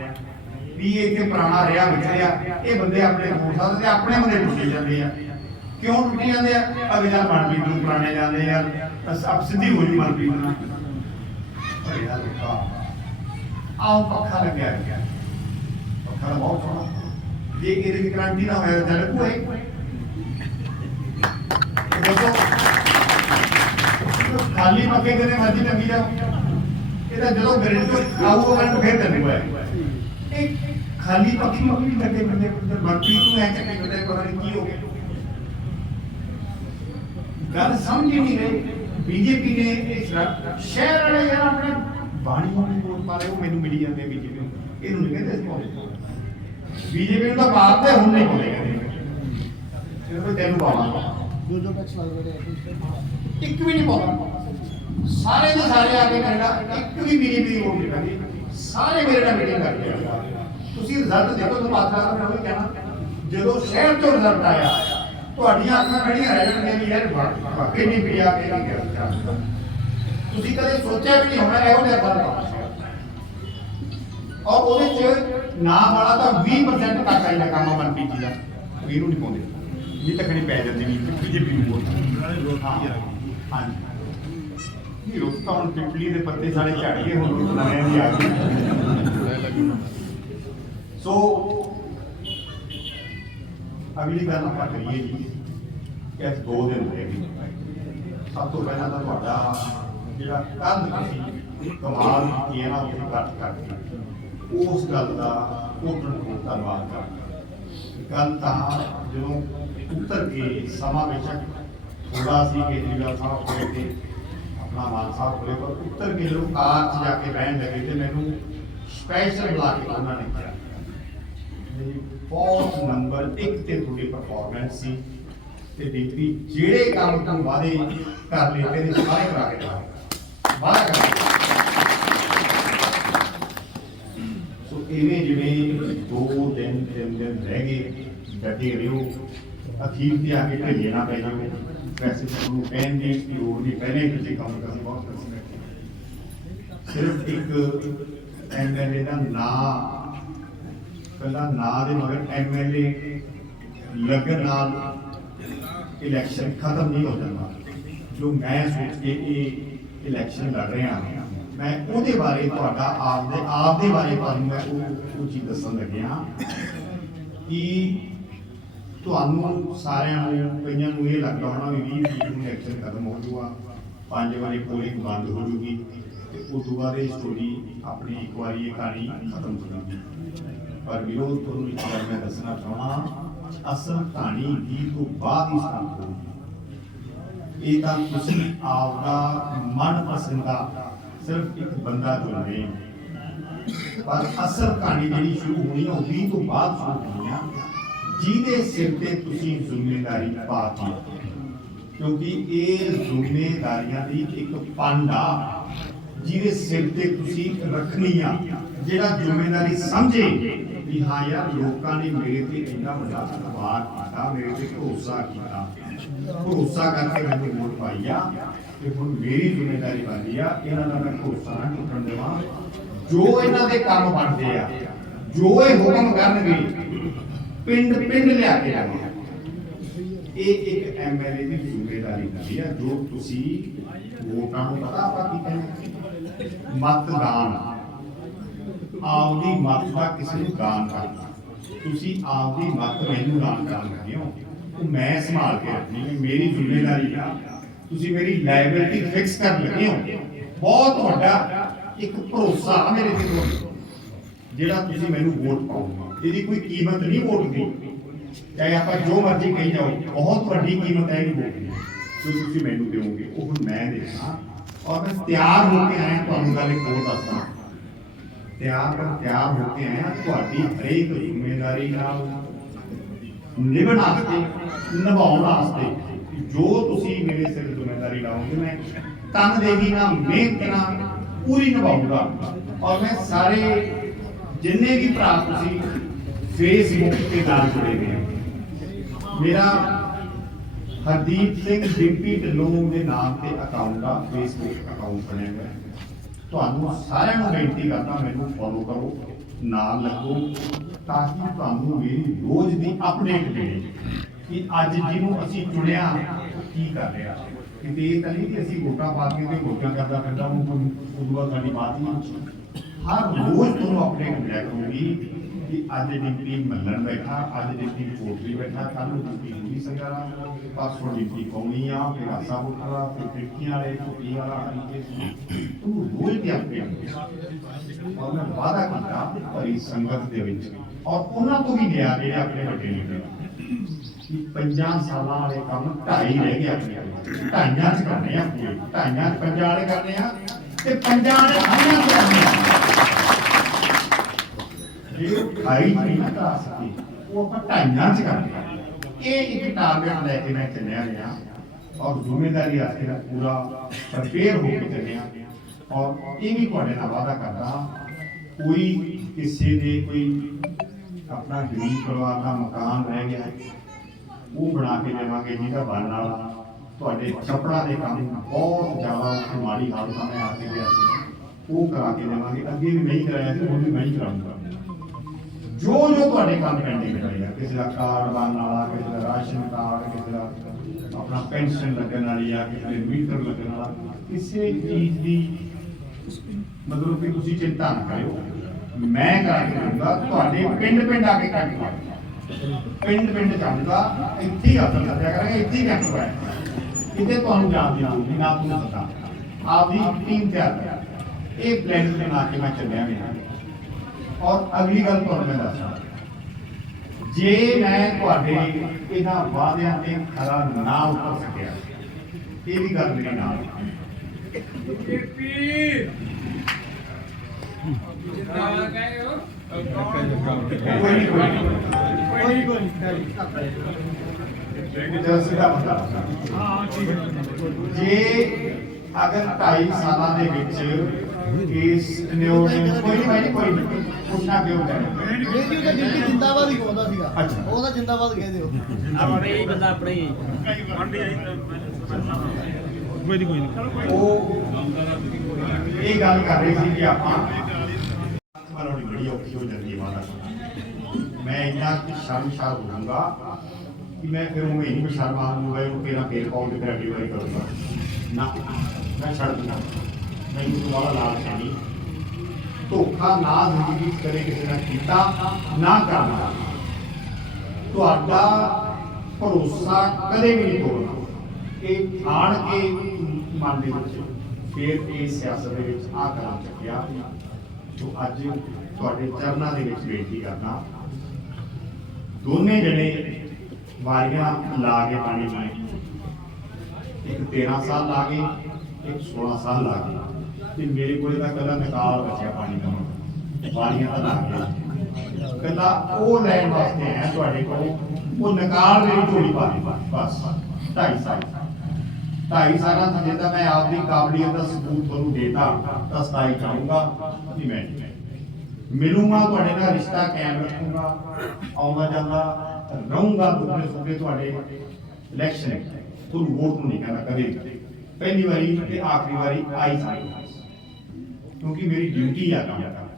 ਵੀ ਇਹ ਇੱਥੇ ਪੁਰਾਣਾ ਰਿਹਾ ਵਿਚਰਿਆ ਇਹ ਬੰਦੇ ਆਪਣੇ ਹੋ ਸਕਦੇ ਆਪਣੇ ਬੰਦੇ ਟੁੱਟੇ ਜਾਂਦੇ ਆ। ਕਿਉਂ ਟੁੱਟੀ ਜਾਂਦੇ ਆ? ਅਗੇ ਨਾਲ ਮਨਪ੍ਰੀਤ ਨੂੰ ਪੁਰਾਣੇ ਜਾਂਦੇ ਯਾਰ ਅਸ ਅਬ ਸਿੱਧੀ ਹੋ ਜੂ ਮਨਪ੍ਰੀਤ ਨਾਲ ਅਰੇ ਯਾਰ ਪੱਖਾ ਲੱਗਿਆ ਗਿਆ ਪੱਖਾ ਬਹੁਤ ਸੋਹਣਾ। ਜੇ ਇਹਦੇ ਵਿੱਚ ਕ੍ਰਾਂਤੀ ਨਾ ਹੋਇਆ ਤਾਂ ਲੱਗੂ ਹੈ ਦੇਖੋ ਖਾਲੀ ਮੱਕੇ ਜਿਹਨੇ ਮਰਜ਼ੀ ਟੰਗੀ ਜਾਓ ਇਹਦਾ ਜਦੋਂ ਗਰੰਟ ਆਊਗਾ ਗਰੰਟ ਫੇਰ ਚੱਲੂਗਾ ਇਹ ਖਾਲੀ ਪੱਖੀ ਮੱਕੀ ਲੱਗੇ ਬੰਦੇ ਮੰਤਰੀ ਨੂੰ ਐ ਚੱਕੇ ਬੰਦੇ ਪਤਾ ਨਹੀਂ ਕੀ ਹੋ ਗਿਆ। ਗੱਲ ਸਮਝ ਨਹੀਂ ਰਹੀ। ਬੀਜੇਪੀ ਨੇ ਸ਼ਹਿਰ ਵਾਲੇ ਯਾਰ ਆਪਣੇ ਬਾਣੀ ਵਾਲੀ ਬੋਲ ਪਾ ਉਹ ਮੈਨੂੰ ਮਿਲੀ ਜਾਂਦੇ ਬੀਜੇਪੀ ਨੂੰ। ਇਹਨੂੰ ਨਹੀਂ ਕਹਿੰਦੇ ਸਪੋਰਟ ਬੀਜੇਪੀ ਨੂੰ ਤਾਂ ਬਾਤ ਤੇ ਹੁਣ ਨਹੀਂ ਬੋਲੇ ਕਹਿੰਦੇ। ਤੈਨੂੰ ਬਾਵਾ ਦੋ ਦੋ ਪੈਕਸ ਲੱਗ ਰਹੇ ਇੱਕ ਵੀ ਨਹੀਂ ਬੋਲਦਾ ਸਾਰੇ ਦੇ ਸਾਰੇ ਆ ਕੇ ਕੈਨੇਡਾ ਇੱਕ ਵੀ ਬੀਜੇਪੀ ਦੀ ਵੋਟ ਨਹੀਂ। ਪੈਂਦੀ ਸਾਰੇ ਮੇਰੇ ਨਾਲ ਮੀਟਿੰਗ ਕਰਦੇ ਆ। ਤੁਸੀਂ ਰਿਜ਼ਲਟ ਦੇਖੋ, ਤੁਹਾਨੂੰ ਬਾਤ ਕਰਾਂ ਮੈਂ ਉਹੀ ਕਹਿਣਾ। ਜਦੋਂ ਸ਼ਹਿਰ ਤੋਂ ਰਿਜ਼ਲਟ ਆਇਆ, ਤੁਹਾਡੀਆਂ ਅੱਖਾਂ ਖੜੀਆਂ ਰਹਿ ਜਾਣਗੀਆਂ ਵੀ ਯਾਰ ਵਾਕਈ ਨਹੀਂ ਪਿਆ ਕੇ ਨਹੀਂ ਗਿਆ ਤੁਸੀਂ ਕਦੇ ਸੋਚਿਆ ਵੀ ਨਹੀਂ ਹੋਣਾ, ਇਹੋ ਜਿਹਾ ਫ਼ਰਕ ਔਰ ਉਹਦੇ ਚ ਨਾਮ ਵਾਲਾ ਤਾਂ 20% ਤੱਕ ਆਈ ਕੰਮ ਮਨਪ੍ਰੀਤ ਜੀ ਦਾ। ਇਹਨੂੰ ਨਹੀਂ ਪਾਉਂਦੇ। ਇਹ ਤੱਕ ਨਹੀਂ ਪੈ ਜਾਂਦੀ ਵੀ ਬੀਜੇਪੀ ਨੂੰ ਵੋਟ। ਹਾਂਜੀ। ਇਹ ਤਾਂ ਹੁਣ ਪਿਪਲੀ ਦੇ ਪੱਤੇ ਸਾਰੇ ਝੜ ਗਏ ਹੁਣ ਨਵੇਂ ਦੀ ਆ ਗਈ ਸੋ ਅਗਲੀ ਗੱਲ ਆਪਾਂ ਕਰੀਏ ਜੀ ਕਿ ਅੱਜ ਦੋ ਦਿਨ ਹੋਏ ਵੀ ਸਭ ਤੋਂ ਪਹਿਲਾਂ ਤਾਂ ਤੁਹਾਡਾ ਜਿਹੜਾ ਕੱਲ ਤੁਸੀਂ ਕਮਾਲ ਕੀਤੀ ਨਾ ਉਹ ਕੱਟ ਕਰਕੇ। ਉਸ ਗੱਲ ਦਾ ਕੋਟਣ ਕੋਟ ਧੰਨਵਾਦ ਕਰਦਾ। ਗੱਲ ਤਾਂ ਜਦੋਂ ਉੱਤਰ ਕੇ ਸਮਾਂ ਬੇਸ਼ੱਕ ਥੋੜਾ ਸੀ, ਕੇਜਰੀਵਾਲ ਸਾਹਿਬ ਕੋਲੇ ਤੇ ਆਪਣਾ ਮਾਨ ਸਾਹਿਬ ਕੋਲੇ ਪਰ ਉੱਤਰ ਕੇ ਜਦੋਂ ਕਾਰ 'ਚ ਜਾ ਕੇ ਬਹਿਣ ਲੱਗੇ ਤੇ ਮੈਨੂੰ ਸਪੈਸ਼ਲ ਬੁਲਾ ਕੇ ਉਹਨਾਂ ਨੇ ਕਿਹਾ। ਬਹੁਤ ਨੰਬਰ 1 ਤੇ ਤੁਹਾਡੀ ਪਰਫਾਰਮੈਂਸ ਸੀ ਤੇ ਬੀਬੀ ਜਿਹੜੇ ਕੰਮ ਤੁਹਾਨੂੰ ਵਾਦੇ ਕਰ ਲਏ ਨੇ ਸਾਰੇ ਕਰਾ ਕੇ ਦੇਵਾਂਗੇ ਵਾਦਾ ਕਰ ਸੋ ਇਵੇਂ ਜਿਵੇਂ ਦੋ ਦਿਨ ਤਿੰਨ ਦਿਨ ਰਹਿ ਗਏ ਡਟੇ ਰਹੋ ਅਖੀਰ ਤੇ ਆ ਕੇ ਢਿੱਲੇ ਨਾ ਪੈ ਮੈਨੂੰ ਵੈਸੇ ਤੁਹਾਨੂੰ ਕਹਿਣ ਦੀ ਲੋੜ ਨਹੀਂ, ਪਹਿਲੇ ਹੀ ਤੁਸੀਂ ਕੰਮ ਕਰਨ ਬਹੁਤ ਕਰ ਸਿਰਫ ਇੱਕ ਐਮਐਲਏ ਦਾ ਨਾਂ, ਪਹਿਲਾਂ ਨਾਂ ਦੇ ਮਗਰ ਐਮਐਲਏ ਲੱਗਣ ਨਾਲ ਇਲੈਕਸ਼ਨ ਖਤਮ ਨਹੀਂ ਹੋ ਜਾਂਦਾ ਜੋ ਮੈਂ ਸੋਚ ਕੇ ਇਹ ਇਲੈਕਸ਼ਨ ਲੜ ਰਿਹਾ ਹਾਂ, ਮੈਂ ਉਹਦੇ ਬਾਰੇ ਤੁਹਾਡਾ ਆਪ ਦੇ ਆਪ ਦੇ ਬਾਰੇ ਤੁਹਾਨੂੰ ਮੈਂ ਉਹ ਉਹ ਚੀਜ਼ ਦੱਸਣ ਲੱਗਿਆ ਕਿ ਤੁਹਾਨੂੰ ਸਾਰਿਆਂ ਨੂੰ, ਕਈਆਂ ਨੂੰ ਇਹ ਲੱਗਦਾ ਹੋਣਾ ਵੀ 20 ਤਰੀਕ ਨੂੰ ਇਲੈਕਸ਼ਨ ਖਤਮ ਹੋ ਜਾਊਗਾ, ਪੰਜ ਵਾਰੀ ਪੋਲਿੰਗ ਬੰਦ ਹੋ ਜੂਗੀ ਤੇ ਉਸ ਤੋਂ ਬਾਅਦ ਇਹ ਸਟੋਰੀ ਆਪਣੀ ਇੱਕ ਵਾਰੀ ਇਹ ਕਹਾਣੀ ਖਤਮ ਹੋ ਜੂਗੀ ਪਰ ਵਿਰੋਧ ਤੁਹਾਨੂੰ ਇੱਕ ਗੱਲ ਮੈਂ ਦੱਸਣਾ ਚਾਹਣਾ ਅਸਲ ਕਹਾਣੀ ਦੀ ਤੋਂ ਬਾਅਦ ਹੀ ਸਟਾਰਟ ਹੋਊਗੀ। ਇਹ ਤਾਂ ਤੁਸੀਂ ਆਪਦਾ ਮਨ ਪਸੰਦਾ ਸਿਰਫ ਇੱਕ ਬੰਦਾ ਚੁਣ ਰਹੇ ਪਰ ਅਸਲ ਕਹਾਣੀ ਜਿਹੜੀ ਸ਼ੁਰੂ ਹੋਣੀ ਹੈ ਉਹ 20 ਤੋਂ ਬਾਅਦ ਸ਼ੁਰੂ ਹੋਣੀ ਆ। ਜਿਹਦੇ ਸਿਰ ਤੇ ਤੁਸੀਂ ਜ਼ਿੰਮੇਵਾਰੀ ਪਾਤੀ ਕਿਉਂਕਿ ਇਹ ਜ਼ਿੰਮੇਵਾਰੀਆਂ ਦੀ ਇੱਕ ਪੰਡ ਆ, ਜਿਹਦੇ ਸਿਰ ਤੇ ਤੁਸੀਂ ਰੱਖਣੀ ਆ। ਜਿਹੜਾ ਜ਼ਿੰਮੇਵਾਰੀ ਸਮਝੇ ਵੀ ਹਾਂ ਯਾਰ, ਲੋਕਾਂ ਨੇ ਮੇਰੇ ਤੇ ਇੰਨਾ ਵੱਡਾ ਇਤਬਾਰ ਕੀਤਾ, ਮੇਰੇ ਤੇ ਭਰੋਸਾ ਕੀਤਾ। ਭਰੋਸਾ ਕਰਕੇ ਮੈਨੂੰ ਵੋਟ ਪਾਈ ਆ ਤੇ ਹੁਣ ਮੇਰੀ ਜ਼ਿੰਮੇਵਾਰੀ ਬਣਦੀ ਆ। ਇਹਨਾਂ ਦਾ ਮੈਂ ਭਰੋਸਾ ਨਾ ਟੁੱਟਣ ਦੇਵਾਂ। ਜੋ ਇਹਨਾਂ ਦੇ ਕੰਮ ਬਣਦੇ ਆ, ਜੋ ਇਹ ਹੁਕਮ ਕਰਨਗੇ ਪਿੰਡ ਪਿੰਡ ਲਿਆ ਕੇ ਜਾਵਾਂ ਇਹ ਇੱਕ ਐਮਐਲਏ ਦੀ ਜ਼ਿੰਮੇਵਾਰੀ ਹੁੰਦੀ ਆ, ਜੋ ਤੁਸੀਂ ਵੋਟਾਂ ਨੂੰ ਪਤਾ ਆਪਾਂ ਕੀ ਕਹਿੰਦੇ ਮਤਦਾਨ। ਆਪਦੀ ਮਤ ਦਾ ਕਿਸੇ ਨੂੰ ਦਾਨ ਕਰਨਾ। ਤੁਸੀਂ ਆਪਦੀ ਮਤ ਮੈਨੂੰ ਦਾਨ ਕਰਨ ਲੱਗੇ ਹੋ। ਉਹ ਮੈਂ ਸੰਭਾਲ ਕੇ ਰੱਖਣੀ ਹੈ ਮੇਰੀ ਜ਼ਿੰਮੇਵਾਰੀ ਆ। ਤੁਸੀਂ ਮੇਰੀ ਲਾਇਬਿਲਿਟੀ ਫਿਕਸ ਕਰਨ ਲੱਗੇ ਹੋ। ਬਹੁਤ ਵੱਡਾ ਇੱਕ ਭਰੋਸਾ ਮੇਰੇ ਤੇ, ਜਿਹੜਾ ਤੁਸੀਂ ਮੈਨੂੰ ਵੋਟ ਪਾਓਗੇ। ਇਹਦੀ ਕੋਈ ਕੀਮਤ ਨਹੀਂ ਵੋਟ ਦੀ। ਚਾਹੇ ਆਪਾਂ ਜੋ ਮਰਜ਼ੀ ਕਹੀ ਜਾਓ, ਬਹੁਤ ਵੱਡੀ ਕੀਮਤ ਹੈ ਇਹਦੀ ਵੋਟ ਦੀ। ਜੋ ਤੁਸੀਂ ਮੈਨੂੰ ਦਿਓਗੇ, ਉਹ ਹੁਣ ਮੈਂ ਦੇਣਾ। ਔਰ ਮੈਂ ਤਿਆਰ ਹੋ ਕੇ ਆਇਆ, ਤੁਹਾਨੂੰ ਗੱਲ ਇੱਕ ਹੋਰ ਦੱਸਦਾ। ਤਿਆਰ ਕਰ ਤਿਆਰ ਹੋ ਕੇ ਆਇਆ, ਤੁਹਾਡੀ ਹਰੇਕ ਜ਼ਿੰਮੇਵਾਰੀ ਨਾਲ ਨਿਭਣ ਵਾਸਤੇ, ਨਿਭਾਉਣ ਵਾਸਤੇ। ਜੋ ਤੁਸੀਂ ਮੇਰੇ ਸਿਰ ਜ਼ਿੰਮੇਵਾਰੀ ਲਾਓਗੇ, ਮੈਂ ਤਨ ਦੇਗੀ ਨਾ ਮਿਹਨਤ ਨਾਲ ਪੂਰੀ ਨਿਭਾਊਂਗਾ। ਔਰ ਮੈਂ ਸਾਰੇ ਜਿੰਨੇ ਵੀ ਭਰਾ ਤੁਸੀਂ ਫੇਸਬੁੱਕ ਤੇ ਨਾਲ ਜੁੜੇ ਹੋਏ ਹੋ। ਮੇਰਾ ਹਰਦੀਪ ਸਿੰਘ ਡਿੰਪੀ ਢਿੱਲੋਂ ਦੇ ਨਾਮ ਤੇ ਅਕਾਊਂਟ ਆ ਫੇਸਬੁੱਕ ਅਕਾਊਂਟ ਬਣਿਆ ਹੋਇਆ। ਤੁਹਾਨੂੰ ਸਾਰਿਆਂ ਨੂੰ ਬੇਨਤੀ ਕਰਦਾ, ਮੈਨੂੰ ਫੋਲੋ ਕਰੋ, ਨਾਲ ਲੱਗੋ, ਤਾਂ ਕਿ ਤੁਹਾਨੂੰ ਮੇਰੀ ਰੋਜ਼ ਦੀ ਅਪਡੇਟ ਮਿਲੇ ਕਿ ਅੱਜ ਜਿਹਨੂੰ ਅਸੀਂ ਚੁਣਿਆ, ਕੀ ਕਰ ਰਿਹਾ। ਕਿਤੇ ਇਹ ਤਾਂ ਨਹੀਂ ਕਿ ਅਸੀਂ ਵੋਟਾਂ ਪਾ ਕੇ ਤੇ ਵੋਟਾਂ ਕਰਦਾ ਫਿਰਦਾ ਉਹ ਤੋਂ ਬਾਅਦ ਸਾਡੀ ਬਾਤ ਹੀ ਹਰ ਰੋਜ਼ ਤੁਹਾਨੂੰ ਅਪਡੇਟ ਮਿਲਿਆ ਕਰੂਗੀ। ਕਿ ਅੱਜ ਡਿਪਟੀ ਮੱਲਣ ਬੈਠਾ, ਅੱਜ ਡਿਪਟੀ ਕੋਟਲੀ ਬੈਠਾ ਕੱਲ ਨੂੰ ਡਿਪਟੀ ਪੂਰੀ ਸੰਗਾਰਾ ਪਰਸੋਂ ਡਿਪਟੀ ਕੌਣੀ ਆ, ਫਿਰ ਆਸਾ ਬੁੱਟਰਾ, ਫਿਰ ਖਿੜਕੀਆਂ ਵਾਲੇ ਝੁੱਗੀ ਵਾਲਾ ਹਰੀਕੇ ਤੂੰ ਰੋਜ਼ ਦੀ ਅਪਡੇਟ ਔਰ ਮੈਂ ਵਾਅਦਾ ਕੀਤਾ ਭਰੀ ਸੰਗਤ ਦੇ ਵਿੱਚ, ਔਰ ਉਹਨਾਂ ਤੋਂ ਵੀ ਲਿਆ ਜਿਹੜੇ ਆਪਣੇ ਵੱਡੇ ਲੀਡਰ ਕਿ ਪੰਜਾਂ ਸਾਲਾਂ ਵਾਲੇ ਕੰਮ ਢਾਈ ਰਹਿ ਗਏ ਆਪਣੇ ਢਾਈਆਂ ਚ ਕਰਨੇ ਆ ਢਾਈਆਂ ਪੰਜਾਂ ਵਾਲੇ ਕਰਨੇ ਆ, ਤੇ ਪੰਜਾਂ ਵਾਲੇ ਢਾਈਆਂ ਚ ਕਰਨੇ ਆ। ਜੇ ਖਾਈ ਨਹੀਂ ਨਾ ਕਰ ਸਕੀ ਉਹ ਆਪਾਂ ਢਾਈਆਂ ਚ ਕਰਦੇ ਹਾਂ ਇਹ ਇੱਕ ਟਾਰਗੇਟ ਲੈ ਕੇ ਮੈਂ ਚੱਲਿਆ ਗਿਆ ਔਰ ਜ਼ਿੰਮੇਵਾਰੀ ਆ ਕੇ ਪੂਰਾ ਪ੍ਰਪੇਅਰ ਹੋ ਕੇ ਚੱਲਿਆ। ਔਰ ਇਹ ਵੀ ਤੁਹਾਡੇ ਨਾਲ ਵਾਅਦਾ ਕਰਦਾ ਕੋਈ ਕਿਸੇ ਦੇ ਕੋਈ ਆਪਣਾ ਗਰੀਬ ਪਰਿਵਾਰ ਦਾ ਮਕਾਨ ਰਹਿ ਗਿਆ, ਉਹ ਬਣਾ ਕੇ ਦੇਵਾਂਗੇ ਜਿਹਦਾ ਬਣਨ ਵਾਲਾ। ਤੁਹਾਡੇ ਕੱਪੜਾ ਦੇ ਕੰਮ ਬਹੁਤ ਜ਼ਿਆਦਾ ਉੱਥੇ ਮਾੜੀ ਹਾਲਤਾਂ में ਆ ਕੇ ਗਿਆ ਸੀ। ਉਹ ਕਰਾ ਕੇ ਦੇਵਾਂਗੇ। ਅੱਗੇ ਵੀ ਨਹੀਂ ਕਰਾਇਆ ਸੀ, ਹੁਣ ਵੀ ਮੈਂ ਹੀ ਕਰਾਉਂਗਾ। ਜੋ ਜੋ ਤੁਹਾਡੇ ਕੰਮ ਪੈਂਡਿੰਗ ਪਏ ਆ ਕਿਸੇ ਦਾ ਕਾਰਡ ਬਣਨ ਵਾਲਾ, ਕਿਸੇ ਦਾ ਰਾਸ਼ਨ ਕਾਰਡ, ਕਿਸੇ ਦਾ ਆਪਣਾ ਪੈਨਸ਼ਨ ਲੱਗਣ ਵਾਲੀ ਆ, ਕਿਸੇ ਦੇ ਮੀਟਰ ਲੱਗਣ ਵਾਲਾ, ਕਿਸੇ ਚੀਜ਼ ਦੀ ਮਤਲਬ ਕਿ ਤੁਸੀਂ ਚਿੰਤਾ ਨਾ ਕਰਿਓ। ਮੈਂ ਕਰਾ ਕੇ ਦਊਂਗਾ ਤੁਹਾਡੇ ਪਿੰਡ ਪਿੰਡ ਆ ਕੇ ਕੰਮ ਪਿੰਡ ਪਿੰਡ ਜਾਊਂਗਾ ਇੱਥੇ ਹੀ ਆਦਰ ਕਰਦਿਆ ਕਰਾਂਗੇ, ਇੱਥੇ ਹੀ ਕੰਮ ਕਰਾਂਗੇ ਕਿਤੇ ਤੁਹਾਨੂੰ ਜਾਣ ਦੀ ਨਹੀਂ, ਨਾ ਤੁਹਾਨੂੰ ਪਤਾ। ਆਪਦੀ ਟੀਮ ਤਿਆਰ ਇਹ ਪਲਾਨ ਬਣਾ ਕੇ ਮੈਂ ਚੱਲਿਆ ਮੇਰਾ। ਔਰ ਅਗਲੀ ਗੱਲ ਤੁਹਾਨੂੰ ਮੈਂ ਦੱਸਾਂ। ਜੇ ਮੈਂ ਤੁਹਾਡੇ ਇਹਨਾਂ ਵਾਅਦਿਆਂ ਤੇ ਖਰਾ ਨਾ ਉਤਰ ਸਕਿਆ ਇਹ ਵੀ ਗੱਲ ਮੇਰੀ ਨਾਲ ਜੇ ਅਗਰ 2.5 ਸਾਲਾਂ ਦੇ ਵਿੱਚ ਇਸ ਨਿਓ ਕੋਈ ਨਹੀਂ ਭਾਈ ਕੋਈ ਨਹੀਂ। ਪੁੱਛਣਾ ਕਿਉਂ ਕਰੇ ਇਹ ਜੀ ਉਹਦਾ ਦਿੱਲੀ ਜਿੰਦਾਬਾਦ ਹੀ ਕਹਿੰਦਾ ਸੀਗਾ। ਅੱਛਾ। ਉਹਦਾ ਜਿੰਦਾਬਾਦ ਕਹਿ ਦਿਓ। ਆਪਣੇ ਹੀ ਬੰਦਾ ਆਪਣੇ ਹੀ। ਉਹ ਇਹ ਗੱਲ ਕਰ ਰਹੇ ਸੀ ਕਿ ਆਪਾਂ ਬਣਾਉਣੀ ਬੜੀ ਔਖੀ ਹੋ ਜਾਂਦੀ ਹੈ ਮਾਤਾ ਮੈਂ ਇੰਨਾ ਕਿ ਸ਼ਰਮਸ਼ਾਰ ਹੋ ਜਾਊਂਗਾ ਕਿ ਮੈਂ ਫਿਰ ਉਹ ਨਹੀਂ ਸ਼ਰਮ ਆਉਂਗਾ ਉਹ ਕਿਹੜਾ ਫੇਰ ਕਾਲ ਤੇ ਫਿਰ ਕਰੂੰਗਾ। ਨਾ ਮੈਂ ਛੱਡ ਦਿੰਦਾ। ਮੈਨੂੰ ਤੋਂ ਵਾਲਾ ਲਾਲਚ ਧੋਖਾ ਨਾ ਜ਼ਿੰਦਗੀ 'ਚ ਕਦੇ ਕਿਸੇ ਨਾਲ ਕੀਤਾ ਨਾ ਕਰਨਾ ਤੁਹਾਡਾ ਭਰੋਸਾ ਕਦੇ ਵੀ ਨਹੀਂ ਤੋੜਨਾ। ਇਹ ਆਣ ਕੇ ਮਨ ਦੇ ਵਿੱਚ ਫਿਰ ਇਹ ਸਿਆਸਤ ਦੇ ਵਿੱਚ ਆ ਕਰਾਂ ਚੱਕਿਆ ਜੋ ਅੱਜ ਤੁਹਾਡੇ ਚਰਨਾਂ ਦੇ ਵਿੱਚ ਬੇਨਤੀ ਕਰਦਾ। ਦੋਨੇ ਜਣੇ ਵਾਰੀਆਂ ਲਾ ਕੇ ਪਾਣੀ ਪੀਏ ਇੱਕ 13 ਸਾਲ ਲਾ ਗਏ, ਇੱਕ 16 ਸਾਲ ਲਾ ਗਏ। ਤੇ ਮੇਰੇ ਕੋਲੇ ਤਾਂ ਕੱਲਾ ਨਿਕਾਲ ਬਚਿਆ ਪਾਣੀ ਦਾ ਵਾਰੀਆਂ ਤਾਂ ਲਾ ਗਏ ਕੱਲਾ ਉਹ ਲੈਣ ਵਾਸਤੇ ਆਇਆ ਤੁਹਾਡੇ ਕੋਲ। ਉਹ ਨਿਕਾਲ ਮੇਰੀ ਝੋਲੀ ਪਾ ਦੇ ਬਸ 2.5 ਸਾਲ। 2.5 ਸਾਲਾਂ ਤੋਂ ਜੇ ਤਾਂ ਮੈਂ ਆਪਦੀ ਕਾਬਲੀਅਤ ਦਾ ਸਬੂਤ ਤੁਹਾਨੂੰ ਦੇਤਾ, ਤਾਂ 27 ਚਾਹੂੰਗਾ ਕਿ ਮੈਂ ਮਿਲੂੰਗਾ, ਤੁਹਾਡੇ ਨਾਲ ਰਿਸ਼ਤਾ ਕਾਇਮ ਰੱਖੂੰਗਾ, ਆਉਂਦਾ ਜਾਂਦਾ ਰਹੂੰਗਾ ਦੁੱਖੇ ਸੁੱਖੇ ਤੁਹਾਡੇ ਇਲੈਕਸ਼ਨ ਤੁਹਾਨੂੰ ਵੋਟ ਨੂੰ ਨਹੀਂ ਕਹਿੰਦਾ ਕਦੇ ਪਹਿਲੀ ਵਾਰੀ ਤੇ ਆਖਰੀ ਵਾਰੀ ਆਈ ਸਾਈ ਕਿਉਂਕਿ ਮੇਰੀ ਡਿਊਟੀ ਆ ਕੰਮ ਕਰਨਾ।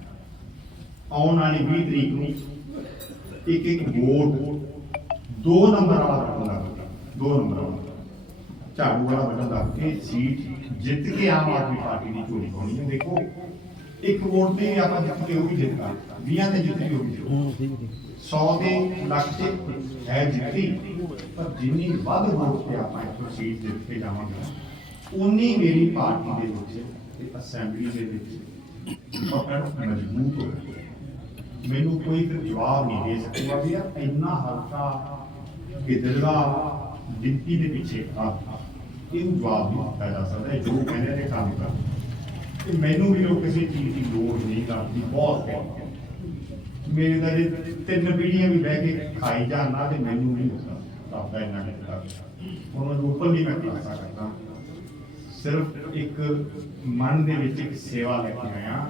ਆਉਣ ਵਾਲੀ 20 ਤਰੀਕ ਨੂੰ ਇੱਕ ਇੱਕ ਵੋਟ ਦੋ ਨੰਬਰ ਵਾਲਾ ਰੱਖੂੰਗਾ ਦੋ ਨੰਬਰ ਵਾਲਾ। ਝਾੜੂ ਵਾਲਾ ਬਟਨ ਦੱਬ ਕੇ ਸੀਟ ਜਿੱਤ ਕੇ ਆਮ ਆਦਮੀ ਪਾਰਟੀ ਦੀ ਝੋਲੀ ਪਾਉਣੀ ਹੈ। ਦੇਖੋ, ਇੱਕ ਵੋਟ ਤੇ ਆਪਾਂ ਜਿੱਤ ਕੇ ਉਹ ਵੀ ਜਿੱਤ 20 ਤੇ ਜਿੱਤ ਕੇ ਉਹ ਵੀ 100 ਦੇ ਲੱਖ ਤੇ ਹੈ ਜਿੱਤੀ, ਪਰ ਜਿੰਨੀ ਵੱਧ ਵੋਟ ਤੇ ਆਪਾਂ ਇੱਥੋਂ ਸੀਟ ਜਿੱਤ ਕੇ ਜਾਵਾਂਗੇ ਉਨੀ ਮੇਰੀ ਪਾਰਟੀ ਦੇ ਵਿੱਚ ਤੇ ਅਸੈਂਬਲੀ ਦੇ ਵਿੱਚ ਪਕੜ ਮਜ਼ਬੂਤ ਹੋਵੇਗੀ ਮੈਨੂੰ ਕੋਈ ਫਿਰ ਜਵਾਬ ਨਹੀਂ ਦੇ ਸਕੇਗਾ ਵੀ ਯਾਰ ਇੰਨਾ ਹਲਕਾ ਗਿੱਦੜਵਾ ਡਿੱਪੀ ਦੇ ਪਿੱਛੇ ਆ ਇਹਨੂੰ ਜਵਾਬ ਨਹੀਂ ਦਿੱਤਾ ਜਾ ਸਕਦਾ ਜੋ ਕਹਿੰਦੇ ਨੇ ਕੰਮ ਕਰ ਤੇ ਮੈਨੂੰ ਵੀ ਲੋਕ ਕਿਸੇ ਚੀਜ਼ ਦੀ ਲੋੜ ਨਹੀਂ ਕਰਦੀ, ਬਹੁਤ ਹੈ ਮੇਰੇ ਤਾਂ ਜੇ ਤਿੰਨ ਪੀੜੀਆਂ ਵੀ ਬਹਿ ਕੇ ਖਾਈ ਜਾਣਾ ਤੇ ਮੈਨੂੰ ਨਹੀਂ ਹੁੰਦਾ ਰੱਬ ਦਾ ਇੰਨਾ ਕੀਤਾ ਉਹਨਾਂ ਨੂੰ ਉੱਪਰ ਨਹੀਂ ਮੈਂ ਕਰ ਸਕਦਾ। ਸਿਰਫ ਇੱਕ ਮਨ ਦੇ ਵਿੱਚ ਇੱਕ ਸੇਵਾ ਲੈ ਕੇ ਆਇਆ,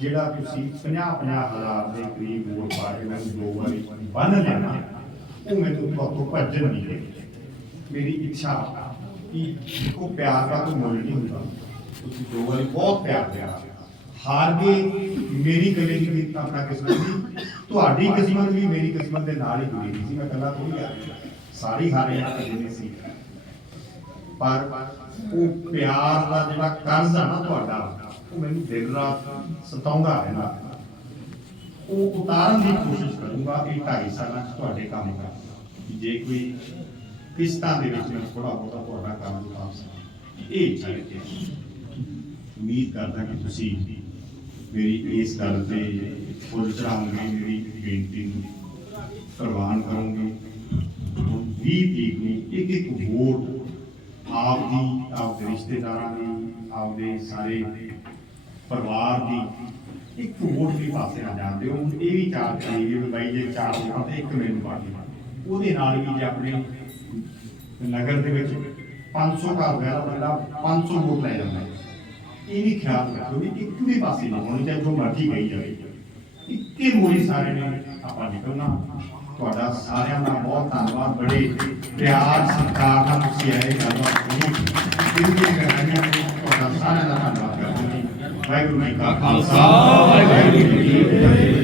ਜਿਹੜਾ ਤੁਸੀਂ 50 50 ਹਜ਼ਾਰ ਦੇ ਕਰੀਬ ਵੋਟ ਪਾ ਕੇ ਮੈਨੂੰ ਦੋ ਵਾਰੀ ਬੰਨ ਲੈਣਾ, ਉਹ ਮੈਨੂੰ ਤੁਹਾਤੋਂ ਭੱਜਣ ਨਹੀਂ ਦੇ ਮੇਰੀ ਇੱਛਾ ਕਿ ਦੇਖੋ ਪਿਆਰ ਦਾ ਕੋਈ ਮੁੱਲ ਨਹੀਂ ਹੁੰਦਾ। ਤੁਸੀਂ ਦੋ ਵਾਰੀ ਬਹੁਤ ਪਿਆਰ ਦਿਆ। ਹਾਰ ਗਏ ਮੇਰੀ ਕਲੇ ਦੀ ਆਪਣਾ ਕਿਸਮਤ ਸੀ, ਤੁਹਾਡੀ ਕਿਸਮਤ ਵੀ ਮੇਰੀ ਕਿਸਮਤ ਦੇ ਨਾਲ ਹੀ ਜੁੜੀ ਹੋਈ ਸੀ। ਮੈਂ ਕੱਲਾ ਥੋੜੀ ਆ। ਸਾਰੀ ਹਾਰੇ ਆ ਨਹੀਂ ਸੀ। ਪਰ ਉਹ ਪਿਆਰ ਦਾ ਜਿਹੜਾ ਕਰਜ਼ ਆ ਨਾ ਤੁਹਾਡਾ, ਉਹ ਮੈਨੂੰ ਦਿਨ ਰਾਤ ਸਤਾਉਂਦਾ ਰਹਿੰਦਾ। ਉਹ ਉਤਾਰਨ ਦੀ ਕੋਸ਼ਿਸ਼ ਕਰੂੰਗਾ ਇਹ ਢਾਈ ਸਾਲਾਂ ਚ ਤੁਹਾਡੇ ਕੰਮ ਦਾ। ਜੇ ਕੋਈ ਕਿਸ਼ਤਾਂ ਦੇ ਵਿੱਚ ਮੈਂ ਥੋੜਾ ਬਹੁਤਾ ਤੁਹਾਡਾ ਕੰਮ ਉਤਾਰ ਸਕਾਂ। ਇਹ ਛੱਡ ਕੇ ਉਮੀਦ ਕਰਦਾ ਕਿ ਤੁਸੀਂ ਮੇਰੀ ਇਸ ਗੱਲ ਤੇ ਫੁੱਲ ਚੜਾਉਂਗੇ ਮੇਰੀ ਬੇਨਤੀ ਨੂੰ ਪ੍ਰਵਾਨ ਕਰੋਗੇ। 20 ਤਰੀਕ ਨੂੰ ਇੱਕ ਇੱਕ ਵੋਟ ਆਪ ਦੀ ਰਿਸ਼ਤੇਦਾਰਾਂ ਦੀ, ਆਪਦੇ ਸਾਰੇ ਪਰਿਵਾਰ ਦੀ ਇੱਕ ਵੋਟ ਵੀ ਪਾਸੇ ਨਾ ਜਾਣ ਦਿਓ। ਇਹ ਵੀ ਚਾਰ ਚਾਹੀਏ ਵੀ ਬਾਈ ਜੇ ਚਾਰ ਵੋਟਾਂ ਤੇ ਇੱਕ ਮੈਨੂੰ ਪਾਰਟੀ ਉਹਦੇ ਨਾਲ ਵੀ ਜੇ ਆਪਣੇ ਨਗਰ ਦੇ ਵਿੱਚ 500 ਘਰ ਹੋਇਆ ਤਾਂ ਬੰਦਾ 500 ਵੋਟ ਲੈ ਜਾਂਦਾ। ਇਹ ਵੀ ਖਿਆਲ ਰੱਖੋ ਵੀ ਇੱਕ ਵੀ ਪਾਸੇ ਨਾ ਹੋਣੀ ਚਾਹੀਏ ਜੋ ਮਰਜ਼ੀ ਗਈ ਜਾਵੇ। ਇੱਕੇ ਮੋਰੀ ਸਾਰੇ ਨੇ ਆਪਾਂ ਨਿਕਲਣਾ। ਤੁਹਾਡਾ ਸਾਰਿਆਂ ਦਾ ਬਹੁਤ ਧੰਨਵਾਦ। ਬੜੇ ਪਿਆਰ ਸਤਿਕਾਰ ਨਾਲ ਤੁਸੀਂ ਆਏ ਗੱਲਬਾਤ ਸ਼ੁਰੂ ਦੀਆਂ ਕਰਾਈਆਂ ਨੇ ਤੁਹਾਡਾ ਸਾਰਿਆਂ ਦਾ ਧੰਨਵਾਦ ਕਰਦਾ ਹਾਂ ਵਾਹਿਗੁਰੂ ਜੀ ਕਾ ਖਾਲਸਾ, ਵਾਹਿਗੁਰੂ ਜੀ ਕੀ ਫਤਿਹ।